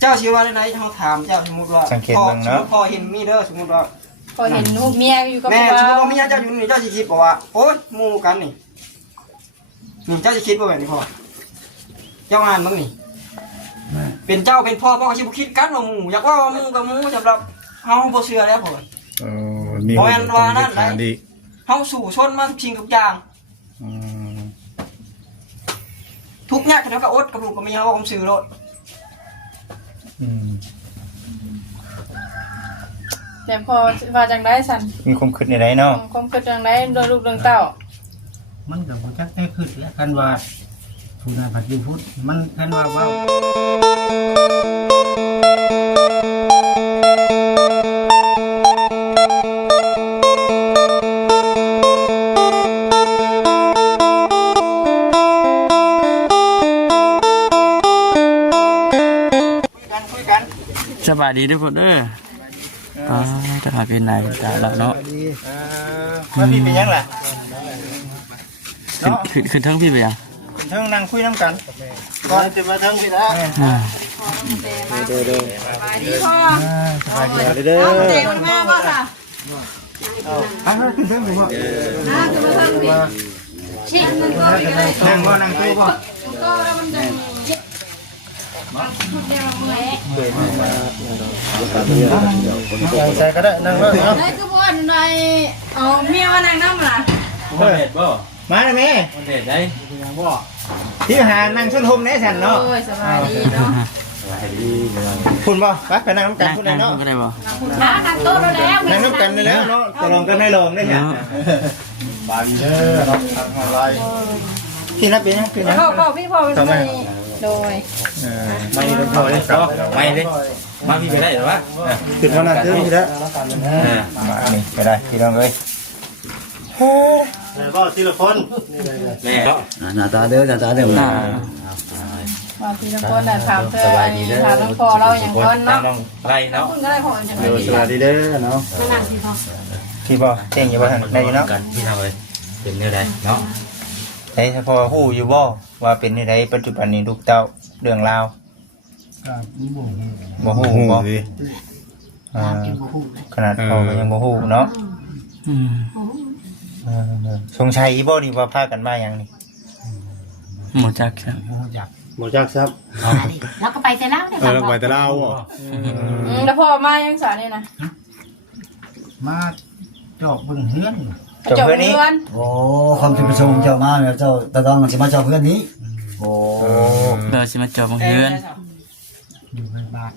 เจ้าชื่อว่าไหนเขาถามเจ้าสมมติว่าพอเห็นมีเด้อสมมติว่าพอเห็นลูกเมียอยู่กับแม่สมมติว่าเมียเจ้าอยู่นี่เจ้าจะคิดบอกว่าโอ๊ยมูกันนี่เจ้าจะคิดว่าแบบนี้พ่อเจ้างานบ้างนี่เป็นเจ้าเป็นพ่อพ่อชิบุคิดกันว่ามูอยากว่ามูกับมูสำหรับเขาโบเชื่อแล้วพ่อมีคนว่านั่นได้เขาสู่ชนมาชิงกับยางทุกอย่างแล้วก็อดกับลูกกับเมียว่าผมซื้อรถแต่พอว่าจังได้สันมีความคิดในไรเนาะความคิดจังได้โดยลูกเรื่องเต้ามันกับจักได้ขึ้นแล้วกันว่าผู้นายผัดยูพุทธมันกันว่าสบายดีทุกคนเด้อจะพาเป็นนายตาแล้วเนาะมาพี่เป็นยังล่ะขึ้นทั้งพี่ไปยังขึ้นทั้งนั่งคุยน้ำกันก่อนจะมาทั้งพี่นะเด้อสบายดีพ่อสบายดีเด้อเด็กมันมาบ่ค่ะขึ้นทั้งพี่พ่อขึ้นมาทั้งพี่ชิมมันก็ได้นั่งก็นั่งคุยพ่อก็แล้วมันจะใจก็ได้นั่งแล้วได้คือบ่อนในเอาเมียมานั่งน้ำล่ะเด็ดบ่มาเลยแม่เด็ดได้ที่หานั่งชนทมแน่ฉันเนาะโอ้ยสบายดีเนาะคุณบ่ไปนั่งน้ำกันคุณได้เนาะก็ได้บ่นั่งโต๊ะแล้วนั่งน้ำกันได้แล้วเนาะจะลองกันไม่ลองได้ยังบานเด้อเราทำอะไรพี่นับเป็นยังพี่นับพ่อพี่พ่อเป็นไงโดยไม่ต้องพอเลยครับไม่เลยมาพี่ไปได้หรือวะขึ้นมาหน้าตื้อพี่แล้วมานี่ไปได้พี่น้องเลยแล้วก็ทีละคนแม่หน้าตาเด้อหน้าตาเด้อว่าทีละคนถามเธอถามน้องพ่อเราอย่างคนเนาะอะไรเนาะคุณก็ได้พ่อจังเลยสวัสดีเด้อเนาะมานั่งพี่พ่อพี่พ่อเก่งอยู่บ่ได้อยู่เนาะกันพี่ทำเลยเป็นเนื้อใดเนาะไอ้พอฮู้อยู่บ่ว่าเป็นในปัจจุบันนี้ลูกเต้าเรื่องราวบ่ฮู้บ่ขนาดเขายังบ่ฮู้เนาะสงสัยอีบ่นี่ว่าพากันมาหยังนี่หมดจักครับบ่จักครับแล้วก็ไปแต่เล่าเนี่ยเราไปแต่เล่าอ่ะแล้วพ่อมายังสานี่นะมาจอบบึงเฮือนจอบเพื่อนโอ้ความที่ประชุมเจ้ามาเนี่ยเจ้าตะต้องมันจะมาเจ้าเพื่อนนี้โอ้เดี๋ยวสิมาจอบเพื่อนอยู่ในบ้าน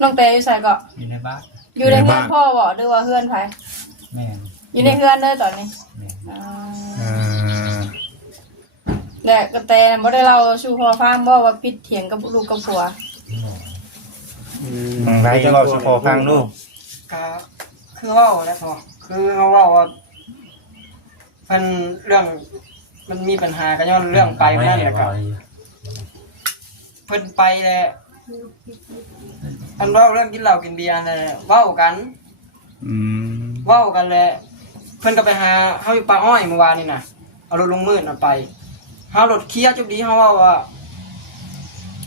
น้องเตยอยู่ใส่ก็อยู่ในบ้านอยู่ในเฮือนพ่อบ่หรือว่าเฮือนไผแม่อยู่ในเฮือนเด้อตอนนี้แหละก็แต่บ่ได้เราสู่พ่อฟังบ่ว่าปิดเถียงกับลูกกับผัวไรจะเว้าสู่พ่อฟังลูกก็คือว่าแล้วพอคือเขาว่ามันเรื่องมันมีปัญหากันย้อนเรื่องไปนั่นแหละครับเพิ่นไปแหละอันว่าเรื่องกินเหล้ากินเบียร์นั่นแหละเว้ากันแหละเพิ่นก็ไปหาเฮาอยู่ป่าอ้อยเมื่อวานนี่น่ะเอารถลงมืดน่ะไปเฮารถเคลียร์จุดดีเฮาว่า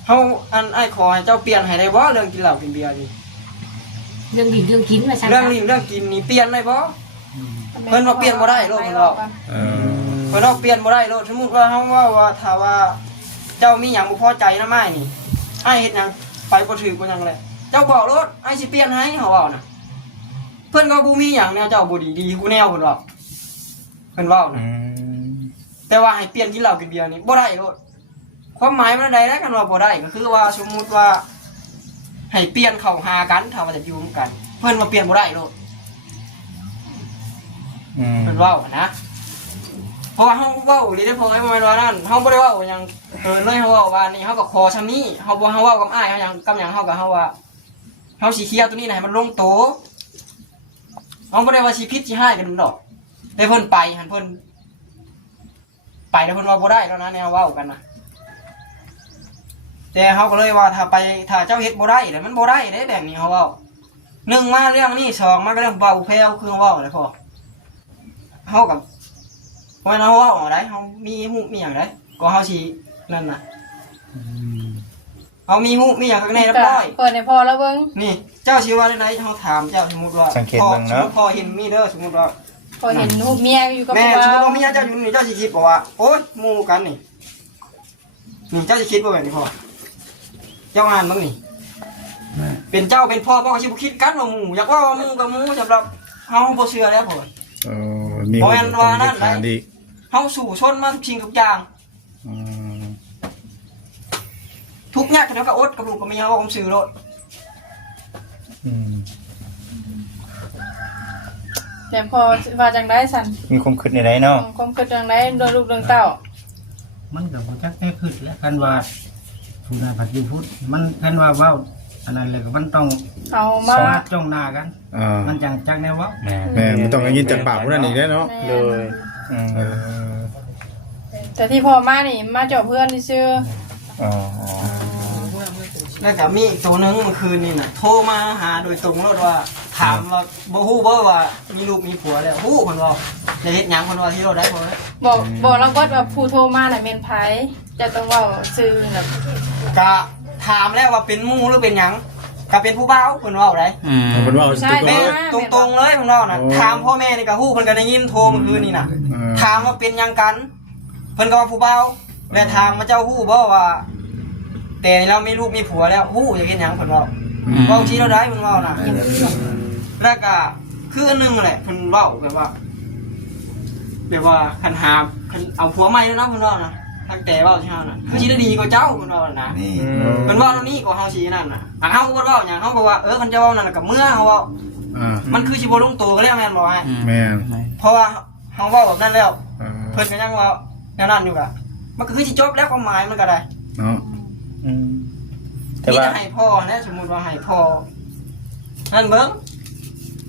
เฮาอันไอ้ขอให้เจ้าเปลี่ยนให้ได้บ่เรื่องกินเหล้ากินเบียร์นี่เรื่องกินว่าซั่นเรื่องกินนี่เปลี่ยนได้บ่เพิ่นว่าเปลี่ยนบ่ได้โลดเพิ่นว่าเพิ่นว่าเปลี่ยนบ่ได้โลดสมมุติว่าเฮาว่าถ้าว่าเจ้ามีหยังบ่พอใจนำอ้ายนี่อ้ายเฮ็ดหยังไปบ่ถูกบ่หยังแหละเจ้าบอกโลดอ้ายสิเปลี่ยนให้เฮาเว้าน่ะเพิ่นก็บ่มีหยังแนวเจ้าบ่ดีกูแนวเพิ่นว่าน่ะแต่ว่าให้เปลี่ยนกินเหล้ากินเบียร์นี่บ่ได้โลดความหมายมันใดแล้วกันว่าบ่ได้ก็คือว่าสมมุติว่าให้เปลี่ยนเข้าหากันถ้าว่าจะอยู่กันเพิ่นว่าเปลี่ยนบ่ได้โลดเพิ่นเว้านะเพราะว่าเฮาเว้าอีหลีได้พอให้มันว่านั่นเฮาบ่ได้เว้าหยังเลยเฮาเว้าว่านี่เฮาก็ขอซำนี้เฮาบ่เฮาเว้ากับอ้ายเฮาหยังกับหยังเฮาก็เฮาว่าเฮาสิเคลียร์ตัวนี้ให้มันลงโตเฮาบ่ได้ว่าสิผิดสิร้ายกันดอกแต่เพิ่นไปหั่นเพิ่นไปแล้วเพิ่นว่าบ่ได้แล้วนะแนวเว้ากันนะแต่เฮาก็เลยว่าถ้าเจ้าเฮ็ดบ่ได้เด้มันบ่ได้เด้แบบนี้เฮาเว้า1มาเรื่องนี้2มาก็เรื่องเว้าแพ้วคือเว้าได้พอเฮากับว่าเฮาเว้าได้เฮามีฮู้มีหยังได้ก็เฮาสินั่นน่ะ เอามีหูมีอย่างข้างในเรียบร้อย เปิดในพอแล้วเบิ่ง นี่เจ้าชื่อว่าได้ไหนเขาถามเจ้าสมมติว่า สังเกตเบิ่งเนาะ พอเห็นมีเด้อสมมติว่า พอเห็นรูปเมียอยู่กับ แม่ ผู้ สมม บ่า ติ ว ว่าเมียเจ้าอยู่นี่เจ้าสิคิดบอกว่าโอ๊ยหมู่กันนี่เจ้าสิคิดว่าแบบนี้พ่อเจ้างานบ้างนี่เป็นเจ้าเป็นพ่อพ่อก็สิบ่คิดกันว่าหมู่อยากว่าหมู่กับหมู่สำหรับเฮาบ่เชื่อแล้วพ่อ มี เพราะงั้นว่านั่น ทานดี เฮาสู่ชนมาทุกสิ่งทุกอย่าง อืม ทุกอย่างแล้วก็อดกับลูกกับเมียว่าผมซื้อรถ แต่พอว่าจังได๋สั่น มีความคิดในไรเนาะ ความคิดจังได๋โดยลูกเรื่องเต้า มันก็บ่จักแท้ขึ้นแล้วกันว่าผู้ใดผัดอยู่พุทธมันกันว่าเว้าอันนั้นเลยก็มันต้อง เอามา สองจ้องหน้ากัน มันจังจักแนวเว้า แม่มันต้องได้ยินจากปากผู้นั้นอีกแล้วเนาะ แม่ เลยอืม แต่ที่พ่อมานี่มาเจาะเพื่อนซื่อ อ๋อ แล้วก็มีอีกตัวหนึงเมื่อคืนนี่น่ะโทรมาหาโดยตรงรถว่าถามว่าบ่ฮู้บ่ว่ามีลูกมีผัวแล้วฮู้เพิ่นว่าจะเฮ็ดหยังเพิ่นว่าที่เราได้บ่เลย บอกเราก็ว่าผู้โทรมาน่ะเป็นไผจะต้องเว้าซื่อน่ะ ก็ถามแล้วว่าเป็นหมู่หรือเป็นหยังก็เป็นผู้บ่าวเพิ่นเว้าได้ เป็นว่า ใช่ แม่ แม่ ตรงๆเลยเพิ่นเว้าน่ะถามพ่อแม่นี่ก็ฮู้เพิ่นก็ได้ยินโทรเมื่อคืนนี่น่ะถามว่าเป็นหยังกันเพิ่นก็ว่าผู้บ่าวแล้วถามมาเจ้าฮู้บ่ว่าแต่เรามีลูกมีผัวแล้วฮู้จะเฮ็ดหยังเพิ่นเว้าเว้าที่เราได้เพิ่นเว้าน่ะแล้วก็คืออันหนึงแหละเพิ่นเว้าแบบว่าคันหาคันเอาผัวใหม่แล้วนะเพิ่นเว้าน่ะตั้งแต่เว้าที่เฮาน่ะคือสิได้ดีกว่าเจ้าเพิ่นเว้าน่ะ นี่ เพิ่นเว้าแล้วนี่กว่าเฮาสินั่นน่ะเฮาก็บ่เว้าหยังเฮาก็ว่าคันเจ้าเว้านั่นน่ะก็เมื่อเฮาเว้า มันคือสิบ่ลงตัวกันแล้วแม่นบ่ฮะ แม่น เพราะว่าเฮาเว้าแบบนั้นแล้วเพิ่นก็ยังว่าแนวนั้นอยู่ก็มันก็คือสิจบแล้วความหมายมันก็ได้ เนาะ แต่ นี่ ว่า จะให้พ่อนะสมมุติว่าให้พ่อนั่นเบิ่ง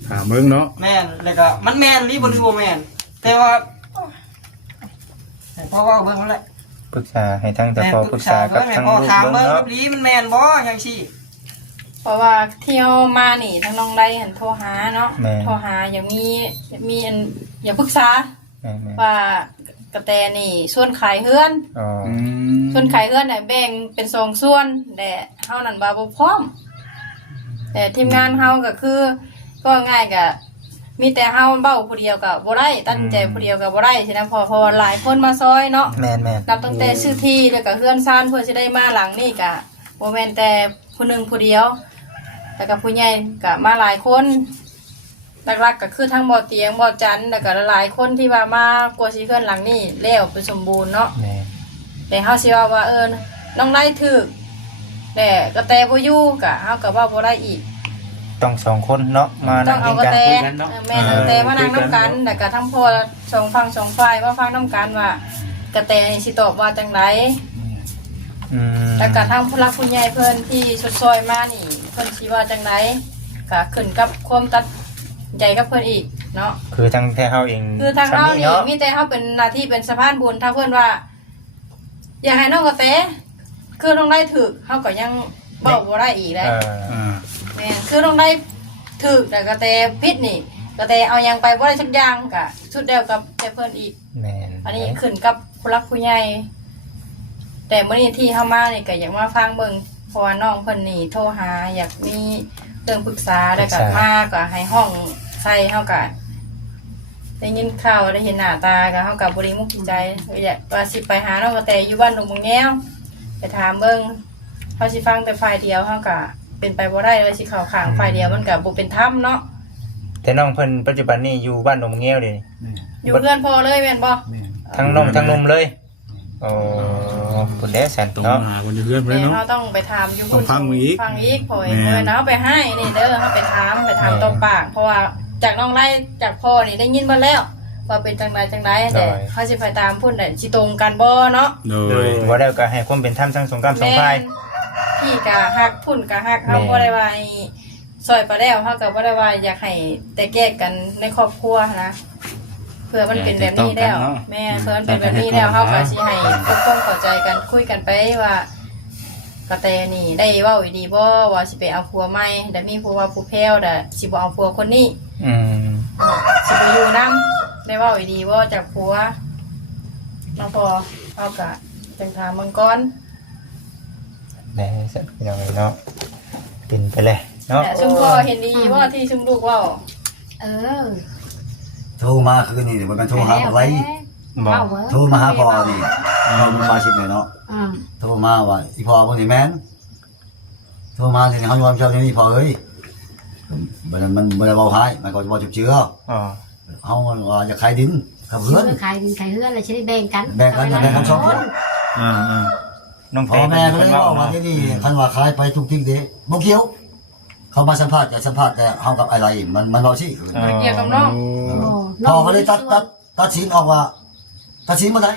ถามเบิ่งเนาะ แม่นแล้วก็มันแม่นหรือบ่หรือบ่แม่นแต่ว่าให้พ่อเว้าเบิ่งนั่นแหละ ปรึกษาให้ทั้งแต่ แม่น พอ ป ป รึ รึ ก ก ษา ษากับ เบิ่งให้ ทั้ง พ่อ ลูก ถาม เบิ่ เบิ่ ง ง เนาะ หรือมันแม่นบ่จังซี่ เพราะว่าเที่ยวมานี่ทั้งน้องได้หันโทรหาเนาะโทรหาอย่างมีอันอย่าปรึกษา แม่ ว่ากระแตนี่ส่วนขายเฮือน อ๋อ ส่วนขายเฮือนน่ะแบ่งเป็นสองส่วนแต่เฮานั่นบ่บ่พร้อมแต่ทีมงานเฮาก็คือก็ง่ายก็มีแต่เฮาเบ้าผู้เดียวก็บ่ได้ตั้งใจผู้เดียวก็บ่ได้ฉะนั้นเพราะว่าหลายคนมาซอยเนาะ แม่ นับตั้งแต่ซื้อที่แล้วก็เฮือนซ่านเพื่อสิได้มาหลังนี่ก็บ่แม่นแต่ผู้หนึงผู้เดียวแต่ก็ผู้ใหญ่ก็มาหลายคนหลักๆก็คือทั้งบ่อเตียงบ่อจันแล้วก็หลายคนที่ว่ามากลัวสิเฮือนหลังนี่แล้วไปสมบูรณ์เนาะ แม่ แต่เฮาสิว่าน้องได้ถึกแต่ก็แต่บ่อยู่ก็เฮาก็ว่าบ่ได้อีก ต้องสองคนเนาะมา ต้ นั่ อง ง เอา กิน กระ กัน แต คุยกันเนาะ แม่นเอาแต่มานั่งนํกันแต่ก็ทั้งพ่อสองฝั่งสองฝ่ายว่าฟังนํกันว่ากระแตนี่สิตอบว่าจังได แล้วก็ทางผู้รักผู้ใหญ่เพิ่นที่สุดซอยมานี่เพิ่นสิว่าจังไดก็ขึ้นกับความตัดใจกับเพิ่นอีกเนาะ คือทางแท้เฮาเอง คือทางเฮานี่ เนาะ มีแต่เฮาเป็นหน้าที่เป็นสะพานบุญถ้าเพิ่นว่า อยากให้น้องกระแตคือน้องได้ถึกเฮาก็ยังเว้าบ่ได้อีกแหละแม่นคือน้องได้ถึกแต่กระแตผิดนี่กระแตเอาหยังไปบ่ได้สักอย่างก็สุดเดียวกับแต่เพิ่นอีก แม่น อันนี้ขึ้นกับผู้รักผู้ใหญ่แต่เมื่อนี้ที่เข้ามานี่ก็อยากมาฟังเบิ่งเพราะว่าน้องเพิ่นนี่โทรหาอยากมีเรื่องปรึกษาแล้วก็มาก็ให้ห้องใส่เฮาก็ได้ยินข่าวได้เห็นหน้าตาก็เฮาก็บ่ได้มุกใจอยากว่าสิไปหาน้องกระแตอยู่บ้านดงบางแง้วไปถามเบิ่งเฮาสิฟังแต่ฝ่ายเดียวเฮาก็เป็นไปบ่ได้ว่าสิเข้าข้างฝ่ายเดียวมันก็บ่เป็นธรรมเนาะ แต่น้องเพิ่นปัจจุบันนี้อยู่บ้านหนองเงี้ยวเด้ อยู่เพื่อนพอเลยแม่นบ่ ทั้งน้องทั้งนมเลยอ๋อพุ่นแลสัน ต้อง เนาะ หาคนอยู่เพื่อนไป แต่ เนาะ เฮาต้องไปถามอยู่ ต้องฟังอีก ฟังอีกพอย แม่ เนาะไปให้นี่เด้อเฮาไปถามตรงปากเพราะว่าจากน้องไล่จากพ่อนี่ได้ยินมาแล้วว่าเป็นจังไดแต่เฮาสิไปตามพุ่นได้สิตรงกันบ่เนาะ โด โด ย ยว่าแล้วก็ให้ความเป็นธรรมทั้งสองกรรมสองฝ่าย พี่ก็ฮักพุ่นก็ฮักเฮาบ่ได้ว่าซอยไปแล้วเฮาก็บ่ได้ว่าอยากให้แต่แก้กันในครอบครัวนะเพื่อมันเป็นแบบนี้แล้วแม่เพื่อมันเป็นแบบนี้แล้วเฮาก็สิให้ทุกคนเข้าใจกันคุยกันไปว่ากระแตนี่ได้เว้าดีบ่ว่าสิไปเอาผัวใหม่แต่มีผัวว่าผู้แพ้วแต่สิบ่เอาผัวคนนี้ สิไปอยู่นำได้เว้าดีบ่จากผัวน้องพอเฮาก็จังถามเบิ่งก่อน แน่สักอย่างเนาะเป็นไปเลยเนาะ แต่ชุมพ่อเห็นดีว่าที่ชุมลูกว่า โทรมาคืนนี่มันโทรหาอะไร บอก โทรมาหาพ่อนี่เรามาชิดเนาะโทรมาว่าอีพ่อบ่นี่แม่นโทรมาสิเฮายอมเจ้านี่พ่อเอ้ยมันบ่ได้เว้าหายมันก็บ่จุบเจือ อ๋อ เฮาว่าจะขายดินกับเพื่อน ขายดินขายเฮือนแล้วสิได้แบ่งกัน แบ่งกันสองคน น้อง พ่อแม่ก็เลยบอกว่าที่นี่คันว่าขายไปทุกทิ้งเด้บ่เกี่ยวเขามาสัมภาษณ์จะสัมภาษณ์แต่เฮากับอะไรมันเว้าสิ เกี่ยวกับน้อง พ่อก็เลยตัดสินออกว่าตัดสินบ่ได้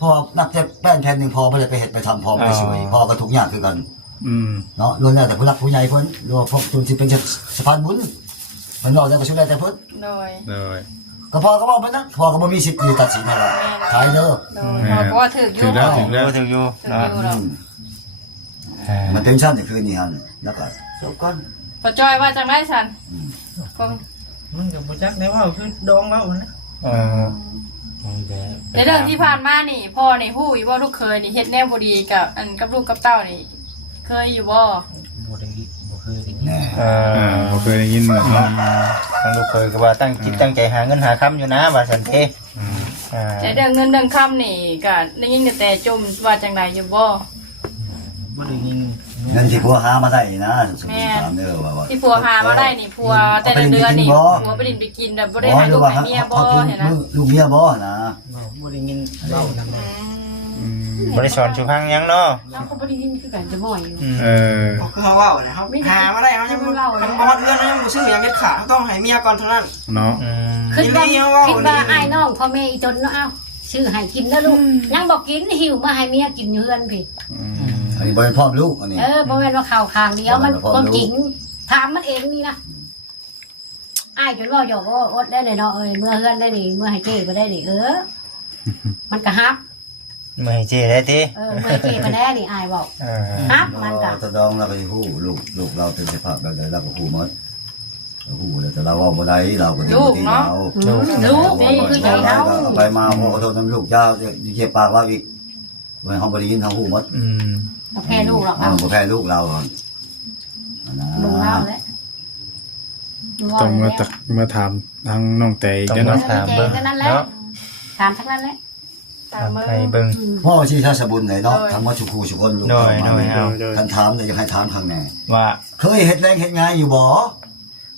พ่อนับแต่แป้นแผ่นนึงพ่อบ่ได้ไปเฮ็ดไปทำพ่อไปช่วยพ่อก็ทุกอย่างคือกันเนาะล้วนแล้วแต่ผู้รักผู้ใหญ่เพิ่นหรือว่าพวกจุนสิเป็นสะพานบุญมันเว้าได้ก็ช่วยได้แต่เพิ่น โดย ก็พ่อก็บอกไปนะพ่อก็บ่มีสิทธิ์ที่ตัดสินให้เราขายเด้อ โดยพ่อก็ว่าถืออยู่ ถึงแล้วถึงอยู่ ถือ เนาะ อยู่หรอก มันเป็นชั้นอย่างคืนนี้ฮันแล้วก็จบก่อน พอจอยว่าจังไรสันก็ มันก็บ่จักได้ว่าคือดองเว้านะ ในเรื่องที่ผ่านมานี่พ่อนี่ฮู้อยู่ว่าลูกเคยนี่เฮ็ดแนวบ่ดีกับอันกับลูกกับเต้านี่เคยอยู่บ่ บ่ได้บ่เคยได้ยิน แน่ บ่เคยได้ยินเนาะ ทางลูกเคยก็ว่าตั้งจิตตั้งใจหาเงินหาค้ำอยู่นะว่าสันเท แต่เรื่องเงินเรื่องคำนี่ก็ได้ยินแต่จมว่าจังไดอยู่บ่ บ่ได้ยิน เงินที่ผัวหามาได้นะสมมุติถามเด้อว่า ที่ผัวหามาได้นี่ผัวแต่ละเดือนนี่ผัวไปดินไปกินแบบบ่ได้ให้ลูกให้เมียบ่เนี่ยนะ ลูกเมียบ่นะ บ่ได้ยินเว้านำ บริสอนชูพังยังเนาะ เราก็บ่ได้ยินคือกันจะบ่อยอยู่ คือเขาเว้าเนี่ยเขาหามาได้เขายังบ่ฮอดเดือนยังบ่ซื้อหยังเด็ดขาดเขาต้องให้เมียก่อนเท่านั้น เนาะ คิดว่าอ้ายน้องพ่อแม่อีตนเนาะเอ้าชื่อให้กินนะลูกยังบอกกินหิวมาให้เมียกินอยู่เฮือนพี่ อันนี้บ่เป็นพ่อลูกอันนี้ บ่แม่นว่าข่าวข้างเดียวมันความจริงถามมันเองนี่นะอ้ายจนว่าหยอกว่าอดได้เลยเนาะเมื่อเฮือนได้นี่เมื่อให้เจ้บ่ได้นี่มันก็ฮับ ไม่เจได้ที เมื่อเจ้บ่ได้นี่อ้ายบอกฮับมันก็ ตะดองเราก็ฮู้ลูกเราเป็นสภาพแบบใดเราก็ฮู้หมดฮู้แล้วแต่เราเว้าบ่ได้เราก็ดีเรา ลูกนี่คือใจเฮา เอาไปมาโหขอโทษนำลูกเจ้าอย่าเจ็บปากเราอีกไว้เฮาบ่ได้ยินเฮาฮู้หมด บ่แพ้ลูกหรอก บ่แพ้ลูกเรานะ ลูกเล่าแล้ว ต้องมาถามทางน้องแต่อีก ต้อง เนาะ มาถามเบิ่งเนาะ ถามทั้งนั้นแหละ ตามมือ ให้เบิ่ง พ่อที่ชาสบุญไหนเนาะทำมาชุกูชุคนลูก โดยเอา ท่านถามเนี่ยอยากให้ถามข้างใน ว่า เคยเฮ็ดแรงเฮ็ดงานอยู่บ่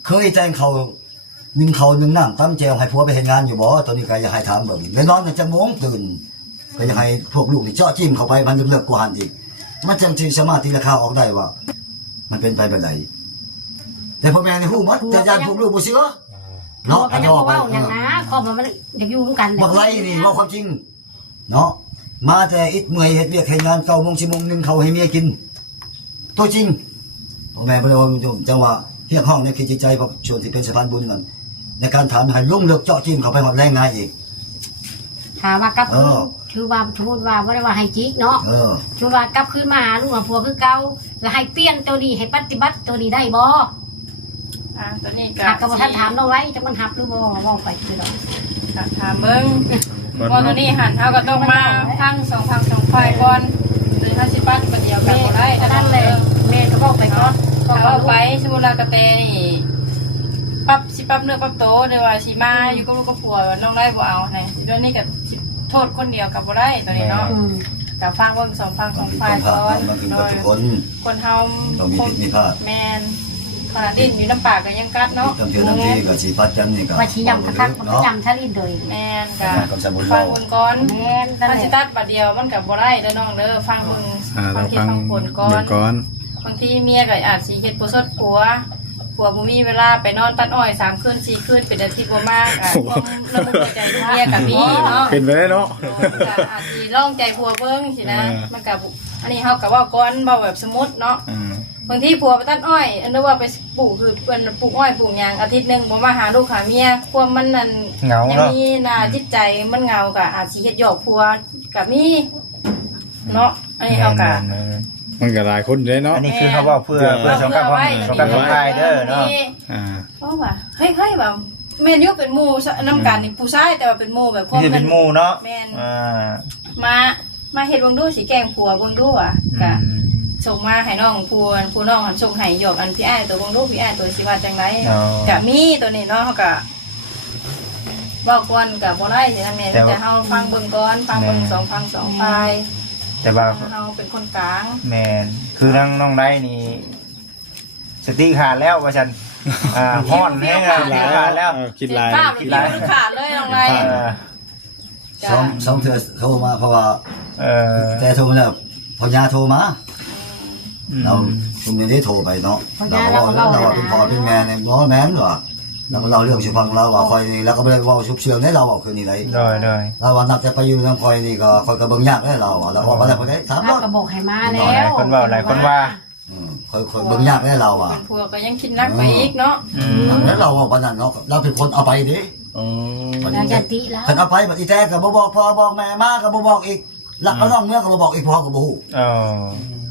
เคยแจ้งเขานึ่งน้ำตั้มแจวให้ผัวไปเฮ็ดงานอยู่บ่ตอนนี้ก็อยากให้ถามเบิ่งแล้วนอนจะโมงตื่นก็อยากให้พวกลูกนี่เจาะจิ้มเข้าไปมันเลิกกว่าหันอีกมันจังสิสามารถตีราคาออกได้ว่า มันเป็นไปแบบใดแต่พ่อแม่นี่ฮู้หมดแต่ญาติพวกลูกบ่เชื่อเนาะ ก็ยังบ่เว้าอย่างนะขอมันอยากอยู่ร่วมกัน บักไรนี่เว้าความจริงเนาะมาแต่อิดเมื่อยเฮ็ดเวียกเฮ็ดงาน9 โมง 10 โมงนึงเขาให้เมียกินตัวจริงพ่อแม่บ่ได้ว่าจังว่าเรียกห้องในคิดใจเพราะชวนที่เป็นสะพานบุญนั่นในการถามให้ลงเลิกเจาะจิ้มเข้าไปหอดแรงงานอีก ถามว่ากลับคืนคือว่าสมมุติว่าบ่ได้ว่าให้จิกเนาะ คือว่ากลับคืนมาหาลูกกับผัวคือเก่าแล้วให้เปลี่ยนตัวนี้ให้ปฏิบัติตัวนี้ได้บ่ ตัวนี้ก็ หากกับท่านถามน้องไว้จะมันหับหรือบ่ว่าไปคือดอก ถามเบิ่งว่าตัวนี้หันเฮาก็ต้องมาทั้ง2 ฝ่ายก่อนหรือ50บาทประเดียวกันบ่ได้ นั่นเลยแม่ก็บอกไปก่อน ก็เอาไปสมมุติว่ากระแตนี่ปรับเนื้อปรับโตหรือว่าสิมาอยู่กับลูกกับผัวน้องได้บ่เอาไหนเรื่องนี้ก็โทษคนเดียวกับบ่ได้ตัวนี้เนาะกับฟังเบิ่ง2 ฝ่ายก่อน มันคือกับทุกคน คนเฮา ต้องมีผิดมีพลาด แม่นขนาดดิ้นอยู่น้ำปากก็ยังกัดเนาะ ทำเทื่อนั้นที่ก็สิพัดกันนี่ก็ ว่าชี้ยำคักๆมันก็ยำทะลินเลย แม่นก็ฟังคนก่อน แม่นนั่น ถ้า แห สิ ละ ตัดบัดเดียวมันก็บ่ได้เด้อน้องเด้อฟังเบิ่ง เรา คิด ฟัง ฟังผลก่อ เบิ่ น งก่อน บางทีเมียก็อาจสิเฮ็ดบ่สดผัวบ่มีเวลาไปนอนตัดอ้อย3 คืน 4 คืนเป็นอาทิตย์บ่มากความระบบใจเมียก็มีเนาะ เป็นไปได้เนาะ ก็อาจสิลองใจผัวเบิ่งสินะมันก็อันนี้เฮาก็เว้าก่อนเว้าแบบสมมุติเนาะบางทีผัวไปตัดอ้อยอันนั้นว่าไปปลูกคือเพิ่นปลูกอ้อยปลูกหยังอาทิตย์นึงบ่มาหาลูกหาเมียความมันนั่น เหงา ยัง เนาะ มีน่าจิตใจมันเหงาก็อาจสิเฮ็ดหยอกผัวก็มีเนาะอันนี้เฮาก็ มันก็หลายคนเลยเนาะ อันนี้คือเขาบอกเพื่อสงกับสงกับสงคายเด้อเนาะ เพราะว่าเฮ้ยแบบแม่นอยู่เป็นหมู่นำกันนี่ผู้ชายแต่ว่าเป็นหมู่แบบความ นี่เป็นหมู่เนาะ แม่นมาเฮ็ดเบิ่งดูสิแกล้งผัวเบิ่งดูอ่ะก็ ส่งมาให้น้องผู้น้องหันส่งให้หยอกอันพี่อ้ายตัวของลูกพี่อ้ายตัวสิว่าจังไดกะมีตัวนี้เนาะเฮาก็เว้าก่อนก็บ่ได้สิทางนี้แต่เฮาฟังเบิ่งก่อนฟังเบิ่งสองฟังสองฝ่าย แต่ว่า เฮาเป็นคนกลาง แม่นคือน้องได้นี่สติขาดแล้วว่าฉันฮ้อนแห้งแล้วขาดแล้ว คิดหลาย ภาพนี่มันขาดเลยน้องไร สองเทื่อโทรมาเพราะว่า เออ แต่โทรมาแล้วพญาโทรมาเราคุณไม่ได้โทรไปเนาะเราเป็นพ่อเป็นแม่เนี่ยบ่แม่นหรอเราก็เล่าเรื่องสุพรรณเราว่าคอยนี่แล้วก็ไม่ได้ว่าชุบเชืองให้เราบอกคืนนี้เลย ได้ เราว่านับจะไปอยู่ทางคอยนี่ก็คอยกระเบื้องยากให้เราเราบอกว่าอะไรคนนี้ถาม เรา ว่า ก็บอกให้มา ห แล้ ลายว คนว่าหลายคนว่า คอยเบื้องยากให้เราอ่ะ เป็นผัวก็ยังคิดนักไปอีกเนาะ แล้วเราบอกวันนั้นเราเป็นคนเอาไปดิ อ๋อ เราจะติแล้ว ฉันเอาไปแบบอีแท้กับบอกพ่อบอกแม่มากับบอกอีกหลักก็ต้องเมื่อกับบอกอีกพ่อกับบู เออ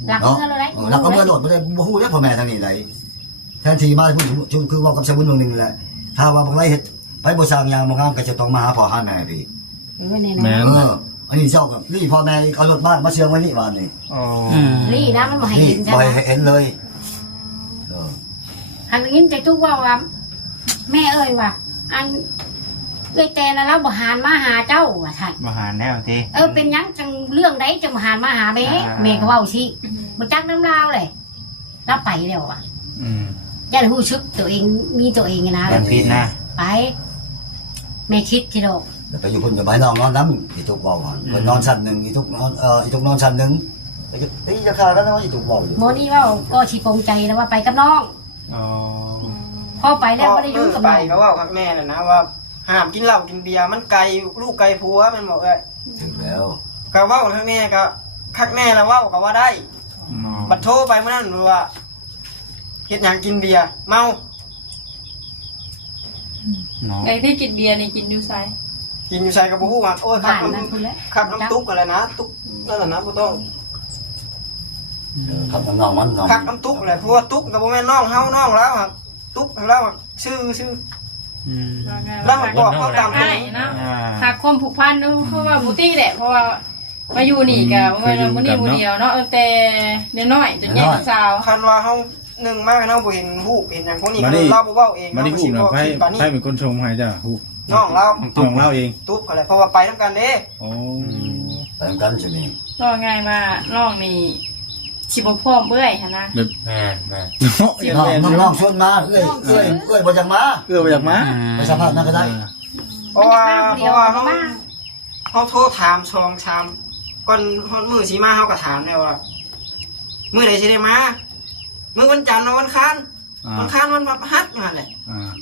หลัก เนาะ เงินอะไร หลักก็เมื่อโหลดไปเลยบูได้พ่อแม่ทางนี้ไหนแทนทีมาพูดคือบอกกับชาวบ้านเมืองหนึ่งแหละถ้าว่าบางไรเห็ดไปบริษัทยางบางงามก็จะต้องมาหาพ่อหาแม่พี่ แม่น อันนี้ชอบกับนี่พ่อแม่เอารถบ้านมาเชื่อไว้นี่วันนี้ อ๋อ นี่นะมันมาให้ นี่ เห็นใช่ บ่ ไหม ให้เห็นเลย ทางนี้จะทุกว่าแม่เอ้ยว่าอันเอ้ยแต่นะเราบ่หานมาหาเจ้าว่าท่าน มาหาแนวที เป็นยังจังเรื่องใดจังบ่หานมาหาแม่แม่ก็เว้าสิบ่จักน้ำลาวเลยแล้วไปแล้วอ่ะยันฮู้ชึกตัวเองมีตัวเองนะ แบบผิดนะ ไปแม่คิดที่ดอก ไปอยู่คนกับไม้นอนนอนน้ำอีทุกบอกคนนอนชั้นหนึ่งอีทุกนอนอีทุกนอนชั้นหนึ่งตีราคากันนะว่าอีทุกบอกอยู่ โมนี่ว่าก็สิปงใจนะว่าไปกับน้อง อ๋อ พอไปแล้วบ่ได้อยู่กับ ไป น้อง ก็ว่ากับแม่น่ะนะว่าห้ามกินเหล้ากินเบียร์มันไกลลูกไกลผัวมันบอกเลย ถึงแล้ว ก็เว้าทั้งแม่ก็คักแม่แล้วเว้าก็ว่าได้บัดโทรไปเมื่อนั้นว่าเฮ็ดหยังกินเบียร์เมา ไอ้ที่กินเบียร์นี่กินอยู่ไส กินอยู่ใส่กับบ่ฮู้ว่าโอ้ยคั บ้าก นนั่น น้ำ พุ่นแหละ คักน้ำตุ๊กอะไรนะตุ๊กนั่นแหละนะบ่ต้อง ขับน้องมันน้อง คักน้ำตุ๊กอะไรเพราะว่าตุ๊กก็บ่แม่นน้องเฮาน้องแล้วครับตุ๊กแล้วชื่อแล้วมันบอกเขาตามตร ใช่ ง เนาะหากความผูกพันเนาะเพราะว่าบ่ตี้แหละเพราะว่ามาอยู่นี่ก็บ่แม่นบ่นี่บ่เดียวเนาะแต่น้อยๆจนใหญ่เป็นสาว คันว่าเฮาหนึ่งมากเฮาบ่เห็นฮู้เห็นหยังพวกนี้เราบ่เว้าเอง มาที่หูนะไพ่ไพ่เป็นคนชมให้จ้ะหู น้องเรา ของเราเอง ตุ๊กอะไรเพราะว่าไปนํกันเด้ โอ้ ไปทำกันใช่ไหม ก็ง่ายมาน้องนี่สิบ่พร้อมเบื่อยหั่นนะ แบบ แม่ น้องชวนมาเอ้ยบ่จังมา มาจากมา ไปสัมภาษณ์นั่นก็ได้ เพราะว่าเฮาโทรถาม2 3ก่อนมื้อสิมาเฮาก็ถามแล้วว่ามื้อใดสิได้มามื้อวันจันทร์วันค้านวันค้านวันพฤหัสนั่นแหละ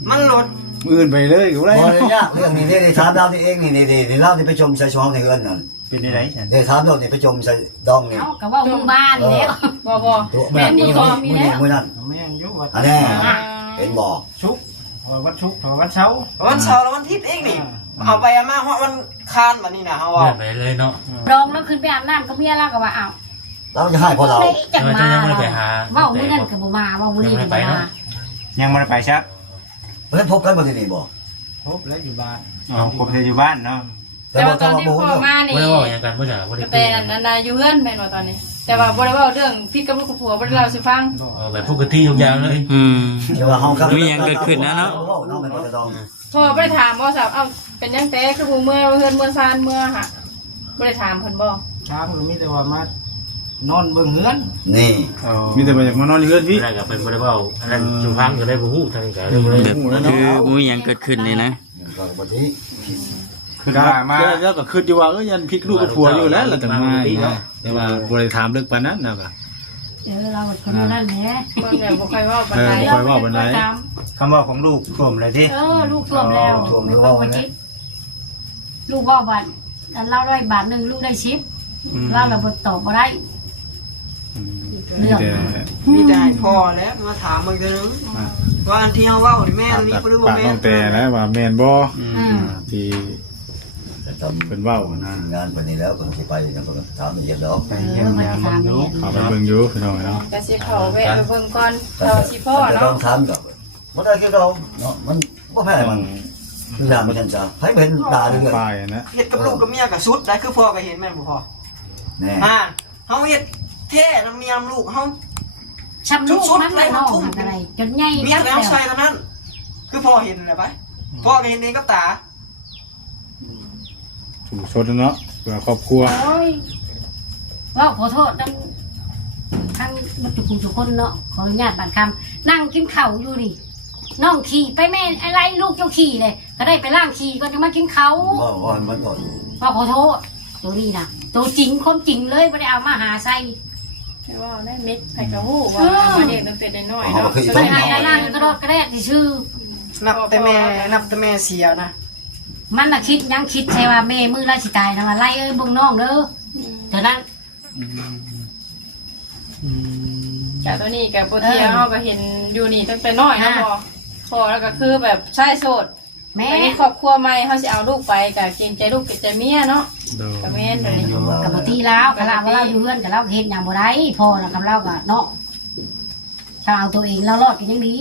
มันลด อื่นไปเลยกูได้ พอเลยเนี่ยเรื่องนี้ได้ถามเราที่เองนี่เล่าที่ไปชมใส่ช่องในเฮือนนั่น เป็นได้ฉัน ได้ถามเราที่ไปชมใส่ดองนี่ เอ้าก็ว่ามึงบ้านนี่แล้ว บ่ ตัว แม่นนี่บ่มีแล้ว มื้อนั้น แม่นอยู่ว่า อันนี้เห็นบ่ ชุกวันชุกวันเช้า วันเสาร์และวันอาทิตย์เองนี่เอาไปเอามาเพราะวันค้านวันนี้นะเฮาว่า ไปเลยเนาะ รองแล้วขึ้นไปอาบน้ำกับเมียเราก็ว่าอ้าว เราจะให้พอเรา เลยจังมาเว้ามื้อนั้นก็บ่มาเว้ามื้อนี้ก็บ่มา ยังไม่ได้ไปชัก เพิ่นพบกันบ่ที่นี่บ่ พบแล้วอยู่บ้าน อ๋อผมจะอยู่บ้านเนาะ แต่ว่าตอนที่พ่อมานี่แต่นั่นอยู่เฮือนแม่นว่าตอนนี้ แต่ว่าบ่ได้เว้าเรื่องผิดกับลูกกับผัวบ่ได้เล่าสิฟัง แบบปกติทุกอย่างเลย เดี๋ยวว่าเฮาครับ มีหยังเกิดขึ้นนะเนาะ เนาะมันก็ต้อง พ่อบ่ได้ถามบ่ซับเอ้าเป็นจังแต่คือผู้เมื่อเฮือนเมื่อซานเมื่อหะบ่ได้ถามเพิ่นบ่ เช้าก็มีแต่ว่ามานอนเบิ่งเฮือน นี่ มีแต่มาจากมานอนเลือดพี่ ได้กับเป็นบริบาลอันนั้นสุพรรณก็ได้ผู้ฮู้ทางการ แบบคือมีหยังเกิดขึ้นนี่นะ ก็บ่ดี คือมาแล้วก็คืออยู่ว่ายันพิกลูกกับผัวอยู่แล้วเราถึงมาแต่ว่าบริถามเรื่องปานนั้นนะก็ เราคนนั้นแหละ เพิ่นก็บ่ค่อยเว้าปานใด คอยว่าบันได คำว่าของลูกกลุ่มอะไรที่ ลูกท่วมแล้วลูกว่าบาทเราได้บาทนึงลูกได้ชิปเราเราบ่ตอบบ่ได้ มีแต่ มีแต่ให้พ่อแล้วมาถามมึงเด้อว่าอันที่เฮาเว้านี่แม่นนี่บ่รู้ว่า ปาก แม่ น้องแต่แล้วว่าแมนบ่ ที่ ทำ เป็นว่าวนะ งานวันนี้แล้วก็สิไปยังก็ถามเย็นแล้ว มันถามเนี่ย เอาไปเบิ่งอยู่พี่น้องเนาะ ก็สิเข้าแวะไปเบิ่งก่อนเราสิพ่อ ต้ เนาะ องถามกับบ่ได้คือเราเนาะมันบ่แพ้มันคืออย่างมันจะให้เห็นตาเรื่อย ฝ่ายนะ เฮ็ดกับลูกกับเมียก็สุดได้คือพ่อก็เห็นแม่นบ่พ่อ แน่ เฮาเฮ็ด แท้น้ำเมียมลูกเฮา ช้ำลูกมันเลยน้องอะไรจนใหญ่ มี ยัก แล้ว แล้ว ใช่ตอนนั้น คือพ่อเห็นเลยไปพ่อก็เห็นเองกับตา ถูกชดเนาะเพื่อครอบครัว โอ้ยว่าขอโทษทั้งมันทุกคนเนาะขออนุญาตบัดคำนั่งกินข้าวอยู่นี่น้องขี่ไปแม่อะไรลูกเจ้าขี่เลยก็ได้ไปล่างขี่ก็จะมากินเขาว่าขอโทษตัวนี้นะตัวจริงคนจริงเลยไม่ได้เอามาหาใส่ ไม่ว่าได้เม็ดไผ่กระหู้ว่ามาเด็กตั้งแต่น้อยเนาะ ไปหาอะไรล่างกระโดดกระแดดที่ชื่อ นับแต่แม่เสียนะ มันน่ะคิดยังคิดใช่ว่าแม่มือราชิตายนะว่าไล่เอ้ยบุงน้องเด้อเท่านั้น จากตัวนี้กับโปรเทียเขาก็เห็นอยู่นี่ตั้งแต่น้อยนะพอแล้วก็คือแบบใช่โสด แม่ แต่นี่ครอบครัวใหม่เขาจะเอาลูกไปกับเกรงใจลูกเกรงใจเมียเนาะกับแม่นแบบนี้ กับปกติแล้วกับเราว่าเราอยู่เพื่อนกับเราเห็นอย่างบ่ได้พอนะกับเรากับเนาะถ้าเอาตัวเองเรารอดกันยังดี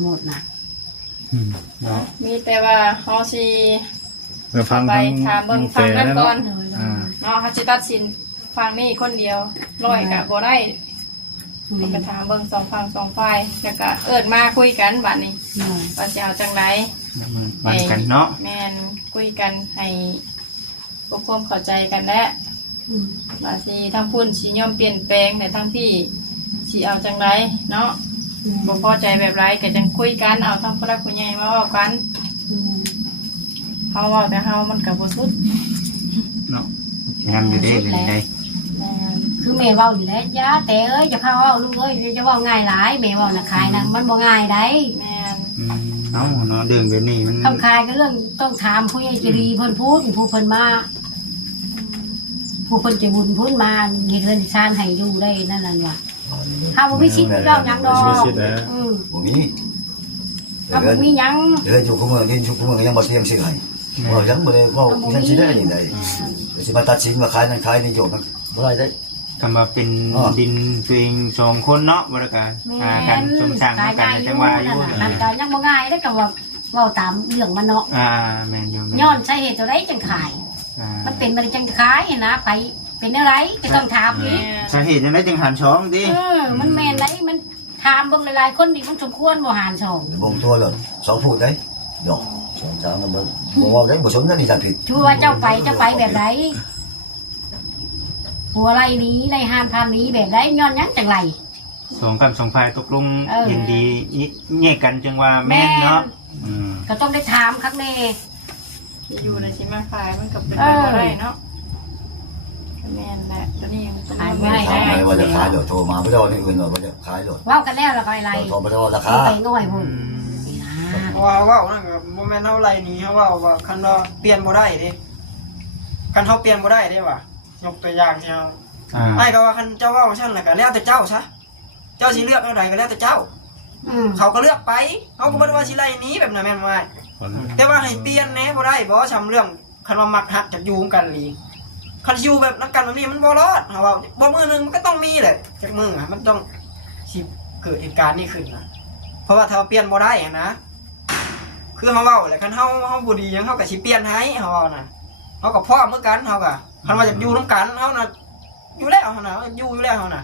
หมดนะ มีแต่ว่าเขาสิ เราฟัง ไป ทาง ถามเบิ่งฟังกันก่อนเนาะเขาจะตัดสินฟังนี่คนเดียวร้อยกับบ่ได้ไปถามเบิ่งสองฟังสองฝ่ายแล้วก็เอิดมาคุยกันบัดนี้ว่าจะเอาจังไร มันกันเนาะ แม่นคุยกันให้พวกผมเข้าใจกันและบางทีทั้งพุ่นสิยอมเปลี่ยนแปลงแต่ทั้งพี่สิเอาจังไรเนาะบ่พอใจแบบไรก็จังคุยกันเอาทั้งผู้รักผู้ใหญ่มาเว้ากันเฮาเว้าแต่เฮามันก็บ่สุด เนาะงานอยู่ได้เลยได้ แม่น คือแม่เว้านี่แหละย่าแต่เอ้ยจะพาเว้าลูกเอ้ยจะเว้าง่ายหลายแม่เว้าน่ะขายนะมันบ่ง่ายได้ แม่น เนาะเนาะเรื่องแบบนี้มัน คำขายก็เรื่องต้องถามผู้ใหญ่ใจดีเพิ่นพูดผู้เพิ่นมาผู้เพิ่นใจบุญพูดมาเฮ็ดเรือนชานให้อยู่ได้นั่นน่ะว่ะถ้าบ่มีชิดเจ้าหยังดอกบ่มี ถ้าบ่มีหยัง เดี๋ยวอยู่กับเมืองกินอยู่กับเมืองยังบ่เตรียมสิให้บ่ยังบ่ได้เว้ายังสิได้ยังไงสิมาตัดสินว่าขายนั้นขายนี่โยมมันบ่ได้ได้ คำว่าเป็นดินตัวเอง2คนเนาะบริการกันสมสั่งกันจังว่าอยู่ นั่นก็ยังบ่ง่ายได้ก็ว่าเว้าตามเรื่องมันเนาะ แม่นอยู่ ย้อนสาเหตุตัวใดจังขาย มันเป็นมันจังขายนะไปเป็นอะไรก็ต้องถามอีก สาเหตุจังได๋จึงหันช่องติ มันแม่นไรมันถามเบิ่งหลายๆคนนี่มันสมควรบ่หารสอง บ่ตัวเลย2พูดได้ดอก2 3มันบ่เว้าได้บ่สมได้นี่จังผิด ชัวเจ้าไปแบบไรหัวไรนี้ไรห้ามทานนี้แบบไรย้อนยังจังไร 2ฝ่ายตกลงเห็นดีแยกกันจังว่าแม่นเนาะ ก็ต้องได้ถามครั้งแน่ ที่อยู่ในสิมาขายมันก็เป็นไปบ่ได้เนาะแม่นแหละตัวนี้ยัง ขายไม่ได้ ถามว่าจะขายโดดโทรมาบ่ได้ว่าอื่นว่าจะขายโดด ว่ากันแล้วละไปไร โทรบ่ได้ว่าราคา ไปง่อยพุ่น ว่านั่นก็บ่แม่นเฮาไรนี่เฮาว่าคันว่าเปลี่ยนบ่ได้เด้คันเฮาเปลี่ยนบ่ได้เด้ว่ะยกตัวอย่างที่เฮาไอ้ก็ว่าคันเจ้าเว้าซั่นน่ะก็แล้วแต่เจ้าซะเจ้าสิเลือกเท่าใดก็แล้วแต่เจ้าเขาก็เลือกไปเฮาก็บ่ได้ว่าสิไล่หนีแบบนั้นแม่นบ่แต่ว่าให้เปลี่ยนแหน่บ่ได้บ่ซำเรื่องคันว่ามักฮักจะอยู่กันอีกคันอยู่แบบนักกันแบบนี้มันบ่รอดเฮาว่าบ่มื้อนึงมันก็ต้องมีแหละจักมื้อมันต้องสิเกิดเหตุการณ์นี้ขึ้นนะเพราะว่าถ้าเปลี่ยนบ่ได้นะคือเฮาเว้าแหละคันเฮาบ่ดีหยังเฮาก็สิเปลี่ยนให้เฮาเว้าน่ะเฮาก็พร้อมเหมือนกันเฮาก็คันว่าจะอยู่นํกันเฮาน่ะอยู่แล้วเฮาน่ะอยู่แล้วเฮาน่ะ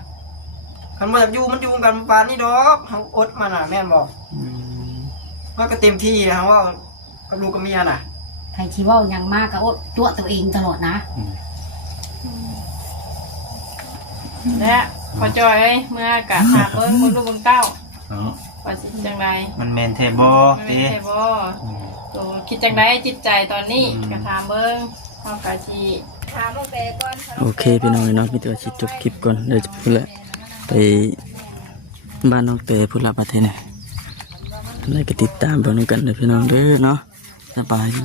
คันว่าจะอยู่มันอยู่กันปานนี้ดอกเฮาอดมาน่ะแม่นบ่มันก็เต็มที่เฮาเว้ากับลูกกับเมียน่ะ ใครที่ว่ายังมากก็อดตัวตัวเองตลอดนะ และพอจอยเลยเมื่อกะหาเบิ้งบนลูกบนเต้าว่าสิจังไร มันแม่นแท้บ่ ไม่ใช่บ่ตัวคิดจังไรจิตใจตอนนี้กะถามเบิ้งเอากะชีถามลงแต่ก่อน โอเคพี่น้องเนาะมีตัวชิดจบคลิปก่อนเดี๋ยวจะพูดละไปบ้านน้องเตพูดละประเทศไหนอะไรก็ติดตามไปน้องกันเลยพี่น้องเด้อเนาะสบายดี